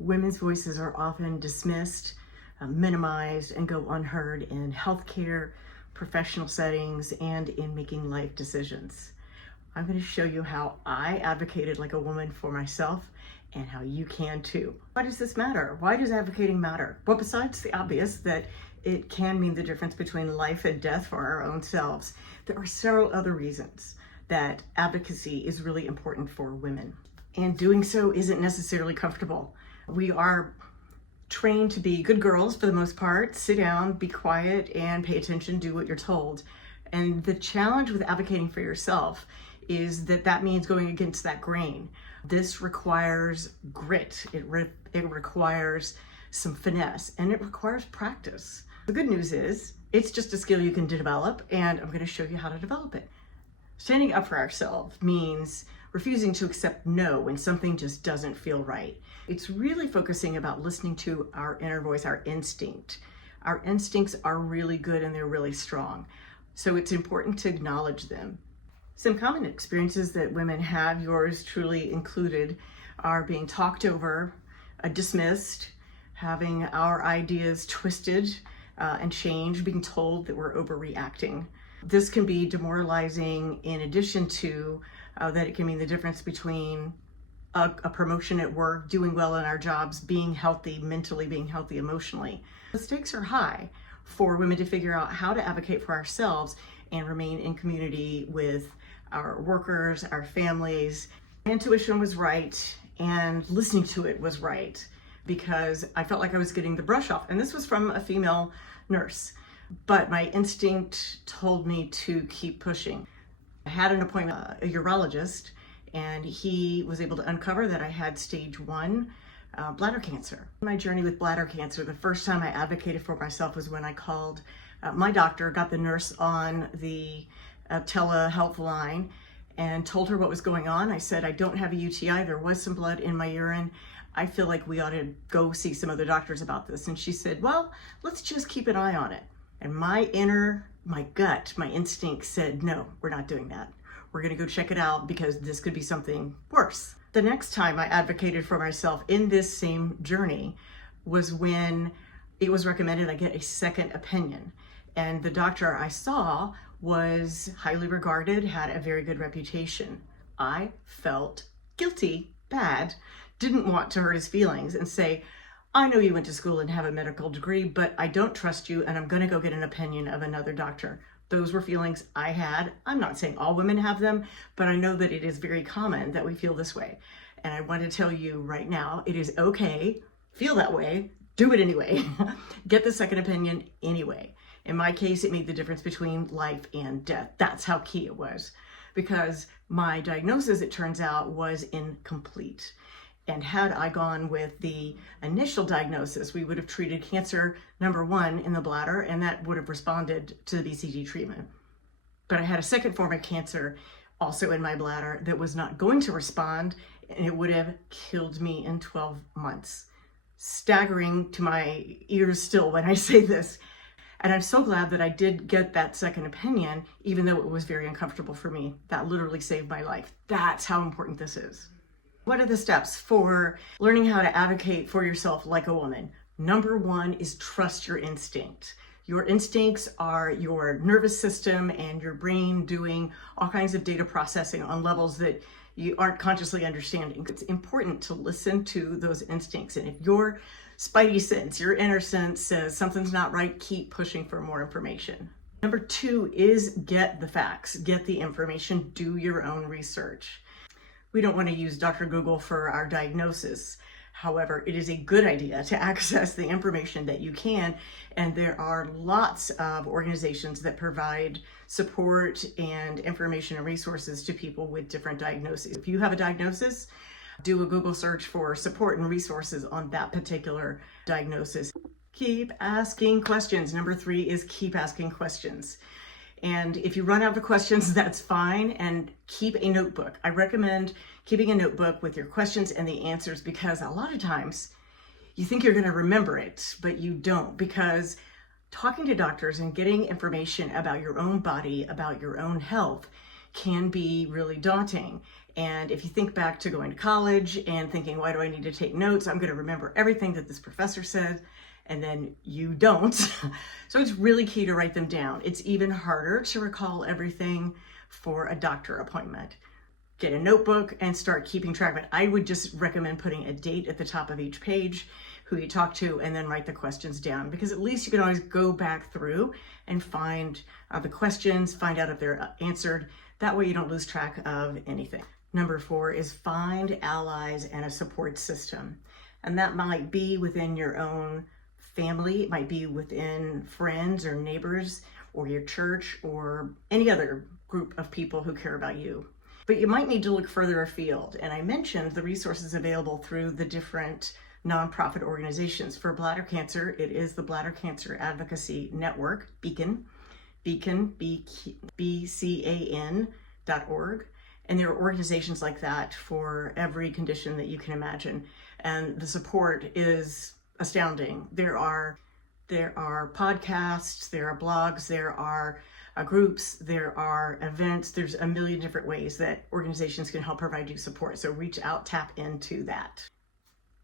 Women's voices are often dismissed, minimized, and go unheard in healthcare, professional settings, and in making life decisions. I'm going to show you how I advocated like a woman for myself and how you can too. Why does this matter? Why does advocating matter? Well, besides the obvious that it can mean the difference between life and death for our own selves, there are several other reasons that advocacy is really important for women. And doing so isn't necessarily comfortable. We are trained to be good girls for the most part, sit down, be quiet, and pay attention, do what you're told. And the challenge with advocating for yourself is that means going against that grain. This requires grit, it requires some finesse, and it requires practice. The good news is, it's just a skill you can develop, and I'm going to show you how to develop it. Standing up for ourselves means refusing to accept no when something just doesn't feel right. It's really focusing about listening to our inner voice, our instinct. Our instincts are really good and they're really strong. So it's important to acknowledge them. Some common experiences that women have, yours truly included, are being talked over, dismissed, having our ideas twisted and changed, being told that we're overreacting. This can be demoralizing in addition to that it can mean the difference between a promotion at work, doing well in our jobs, being healthy mentally, being healthy emotionally. The stakes are high for women to figure out how to advocate for ourselves and remain in community with our workers, our families. Intuition was right and listening to it was right because I felt like I was getting the brush off. And this was from a female nurse, but my instinct told me to keep pushing. I had an appointment with a urologist, and he was able to uncover that I had stage 1 bladder cancer. My journey with bladder cancer, the first time I advocated for myself was when I called my doctor, got the nurse on the telehealth line, and told her what was going on. I said, I don't have a UTI, there was some blood in my urine. I feel like we ought to go see some other doctors about this. And she said, well, let's just keep an eye on it. And my gut, my instinct said, no, we're not doing that. We're gonna go check it out because this could be something worse. The next time I advocated for myself in this same journey was when it was recommended I get a second opinion. And the doctor I saw was highly regarded, had a very good reputation. I felt guilty, bad, didn't want to hurt his feelings and say, I know you went to school and have a medical degree, but I don't trust you and I'm gonna go get an opinion of another doctor. Those were feelings I had. I'm not saying all women have them, but I know that it is very common that we feel this way. And I want to tell you right now, it is okay, feel that way, do it anyway. Get the second opinion anyway. In my case, it made the difference between life and death. That's how key it was, because my diagnosis, it turns out, was incomplete. And had I gone with the initial diagnosis, we would have treated cancer number 1 in the bladder, and that would have responded to the BCG treatment. But I had a second form of cancer also in my bladder that was not going to respond, and it would have killed me in 12 months. Staggering to my ears still when I say this. And I'm so glad that I did get that second opinion, even though it was very uncomfortable for me. That literally saved my life. That's how important this is. What are the steps for learning how to advocate for yourself like a woman? Number 1 is trust your instinct. Your instincts are your nervous system and your brain doing all kinds of data processing on levels that you aren't consciously understanding. It's important to listen to those instincts. And if your spidey sense, your inner sense says something's not right, keep pushing for more information. Number 2 is get the facts, get the information, do your own research. We don't want to use Dr. Google for our diagnosis. However, it is a good idea to access the information that you can, and there are lots of organizations that provide support and information and resources to people with different diagnoses. If you have a diagnosis, do a Google search for support and resources on that particular diagnosis. Keep asking questions. Number 3 is keep asking questions. And if you run out of questions, that's fine, and keep a notebook. I recommend keeping a notebook with your questions and the answers, because a lot of times you think you're going to remember it, but you don't, because talking to doctors and getting information about your own body, about your own health, can be really daunting. And if you think back to going to college and thinking, why do I need to take notes? I'm going to remember everything that this professor said, and then you don't. So it's really key to write them down. It's even harder to recall everything for a doctor appointment. Get a notebook and start keeping track of it. I would just recommend putting a date at the top of each page, who you talk to, and then write the questions down, because at least you can always go back through and find the questions, find out if they're answered. That way you don't lose track of anything. Number 4 is find allies and a support system. And that might be within your own family, it might be within friends or neighbors or your church or any other group of people who care about you. But you might need to look further afield. And I mentioned the resources available through the different nonprofit organizations. For bladder cancer, it is the Bladder Cancer Advocacy Network, Beacon, BCAN.org. And there are organizations like that for every condition that you can imagine. And the support is astounding. There are podcasts, there are blogs, there are groups, there are events. There's a million different ways that organizations can help provide you support. So reach out, tap into that.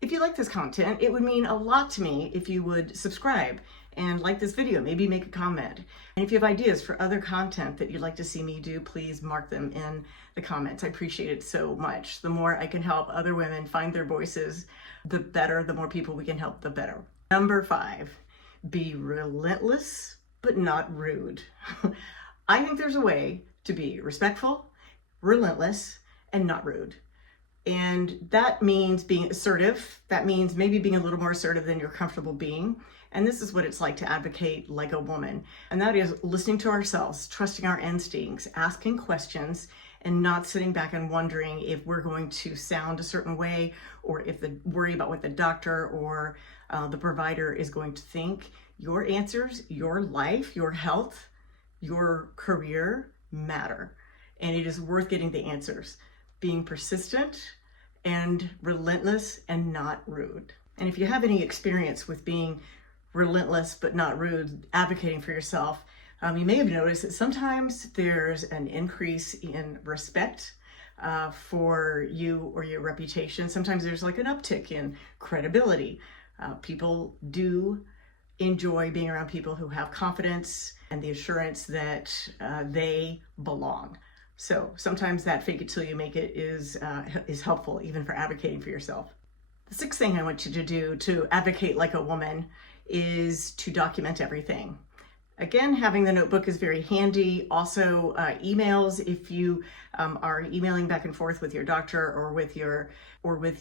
If you like this content, it would mean a lot to me if you would subscribe and like this video, maybe make a comment. And if you have ideas for other content that you'd like to see me do, please mark them in the comments. I appreciate it so much. The more I can help other women find their voices, the better. The more people we can help, the better. Number 5, be relentless, but not rude. I think there's a way to be respectful, relentless, and not rude. And that means being assertive. That means maybe being a little more assertive than you're comfortable being. And this is what it's like to advocate like a woman. And that is listening to ourselves, trusting our instincts, asking questions, and not sitting back and wondering if we're going to sound a certain way, or if worry about what the doctor or the provider is going to think. Your answers, your life, your health, your career matter. And it is worth getting the answers. Being persistent and relentless and not rude. And if you have any experience with being relentless but not rude, advocating for yourself, you may have noticed that sometimes there's an increase in respect for you or your reputation. Sometimes there's like an uptick in credibility. People do enjoy being around people who have confidence and the assurance that they belong. So sometimes that fake it till you make it is helpful, even for advocating for yourself. The 6th thing I want you to do to advocate like a woman is to document everything. Again, having the notebook is very handy. Also, emails, if you are emailing back and forth with your doctor or with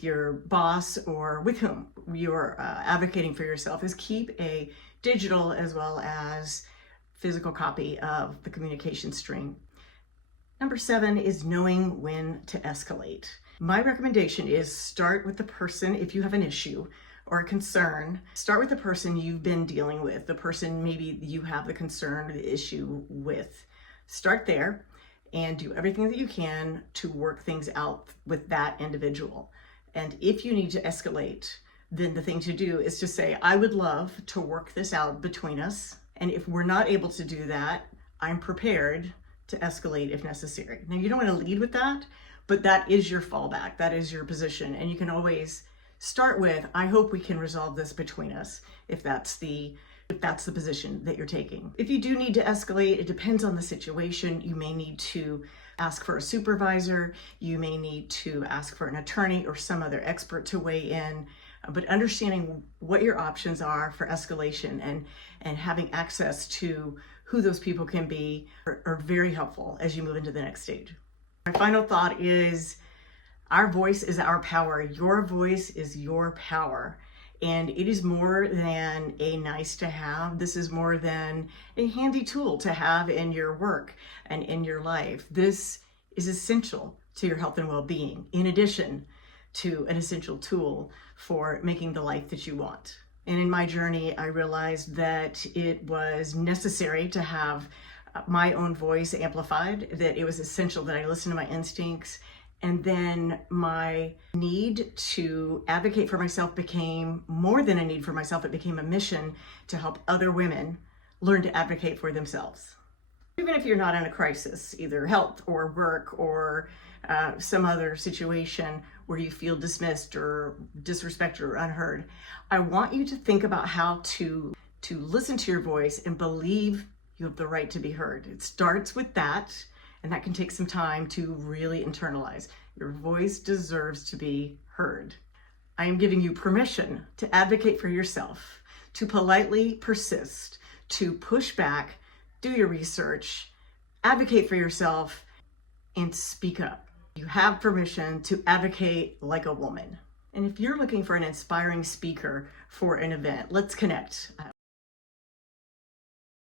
your boss or with whom you're advocating for yourself, is keep a digital as well as physical copy of the communication stream. Number 7 is knowing when to escalate. My recommendation is start with the person. If you have an issue or a concern, start with the person you've been dealing with, the person maybe you have the concern or the issue with. Start there and do everything that you can to work things out with that individual. And if you need to escalate, then the thing to do is to say, I would love to work this out between us. And if we're not able to do that, I'm prepared to escalate if necessary. Now, you don't want to lead with that, but that is your fallback. That is your position. And you can always start with, I hope we can resolve this between us, if that's the position that you're taking. If you do need to escalate, it depends on the situation. You may need to ask for a supervisor. You may need to ask for an attorney or some other expert to weigh in. But understanding what your options are for escalation and having access to who those people can be are very helpful as you move into the next stage. My final thought is our voice is our power. Your voice is your power. And it is more than a nice to have. This is more than a handy tool to have in your work and in your life. This is essential to your health and well-being, in addition to an essential tool for making the life that you want. And in my journey, I realized that it was necessary to have my own voice amplified, that it was essential that I listen to my instincts. And then my need to advocate for myself became more than a need for myself. It became a mission to help other women learn to advocate for themselves. Even if you're not in a crisis, either health or work or some other situation where you feel dismissed or disrespected or unheard. I want you to think about how to listen to your voice and believe you have the right to be heard. It starts with that, and that can take some time to really internalize. Your voice deserves to be heard. I am giving you permission to advocate for yourself, to politely persist, to push back, do your research, advocate for yourself, and speak up. You have permission to advocate like a woman. And if you're looking for an inspiring speaker for an event, let's connect.